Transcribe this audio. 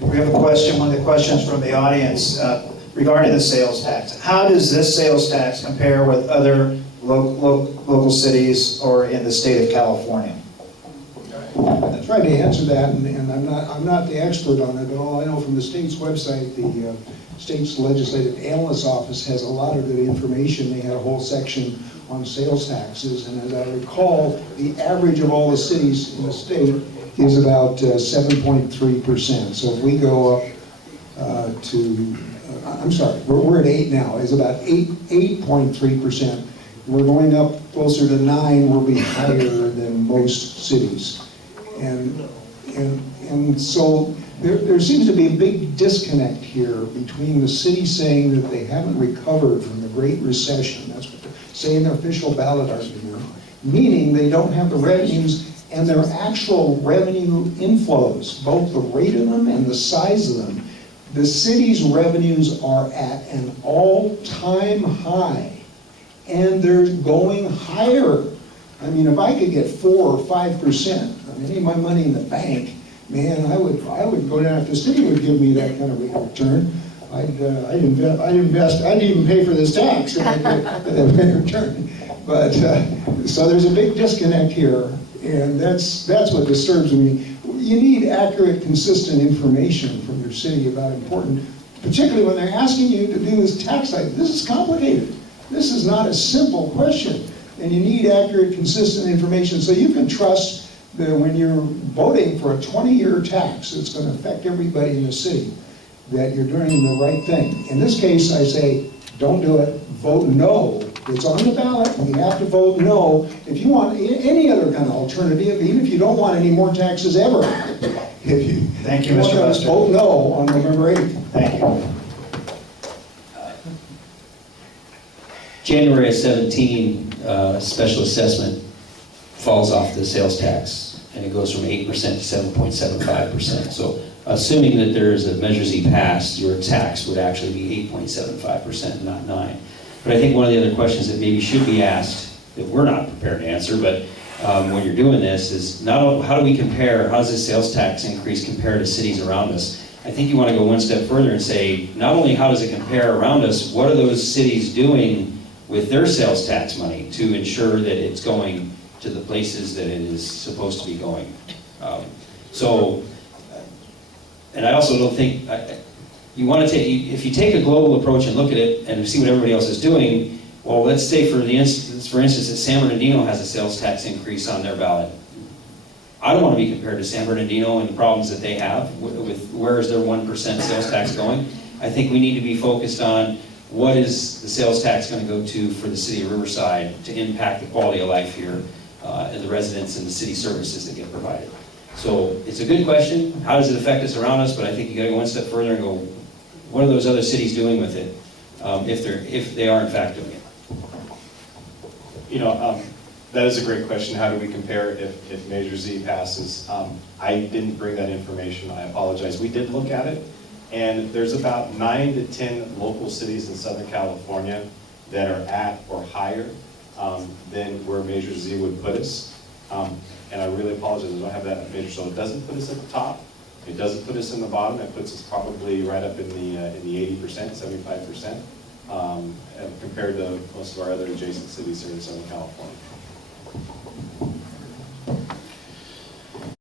We have a question, one of the questions from the audience regarding the sales tax. How does this sales tax compare with other local cities or in the state of California? I tried to answer that, and I'm not the expert on it, but all I know from the state's website, the state's legislative analyst's office has a lot of good information. They had a whole section on sales taxes, and as I recall, the average of all the cities in the state is about 7.3%. So if we go up to, I'm sorry, we're at 8 now, it's about 8.3%. We're going up closer to 9, we'll be higher than most cities. And so there seems to be a big disconnect here between the city saying that they haven't recovered from the Great Recession, that's what they say in their official ballot argument, meaning they don't have the revenues and their actual revenue inflows, both the rate of them and the size of them. The city's revenues are at an all-time high, and they're going higher. I mean, if I could get 4 or 5%, I mean, any of my money in the bank, man, I would go down if the city would give me that kind of return. I'd invest. I'd even pay for this tax if I could get that return. But so there's a big disconnect here, and that's what disturbs me. You need accurate, consistent information from your city about important, particularly when they're asking you to do this tax item. This is complicated. This is not a simple question. And you need accurate, consistent information so you can trust that when you're voting for a 20-year tax that's going to affect everybody in the city, that you're doing the right thing. In this case, I say, don't do it. Vote no. It's on the ballot. You have to vote no. If you want any other kind of alternative, even if you don't want any more taxes ever, Thank you, Mr. Buster. Vote no on November 8th. Thank you. January of 17, special assessment falls off the sales tax, and it goes from 8% to 7.75%. So assuming that there is a Measure Z passed, your tax would actually be 8.75%, not 9%. But I think one of the other questions that maybe should be asked, that we're not prepared to answer, but when you're doing this, is not only how do we compare, how does this sales tax increase compare to cities around us? I think you want to go one step further and say, not only how does it compare around us, what are those cities doing with their sales tax money to ensure that it's going to the places that it is supposed to be going. And I also don't think, you want to take, if you take a global approach and look at it and see what everybody else is doing, well, let's say for instance that San Bernardino has a sales tax increase on their ballot. I don't want to be compared to San Bernardino and the problems that they have with where is their 1% sales tax going. I think we need to be focused on what is the sales tax going to go to for the city of Riverside to impact the quality of life here and the residents and the city services that get provided. So it's a good question. How does it affect us around us? But I think you got to go one step further and go, what are those other cities doing with it if they are in fact doing it? You know, that is a great question. How do we compare if Measure Z passes? I didn't bring that information. I apologize. We did look at it. And there's about 9 to 10 local cities in Southern California that are at or higher than where Measure Z would put us. And I really apologize, I don't have that measure. So it doesn't put us at the top. It doesn't put us in the bottom. It puts us probably right up in the 80%, 75%, compared to most of our other adjacent cities here in Southern California.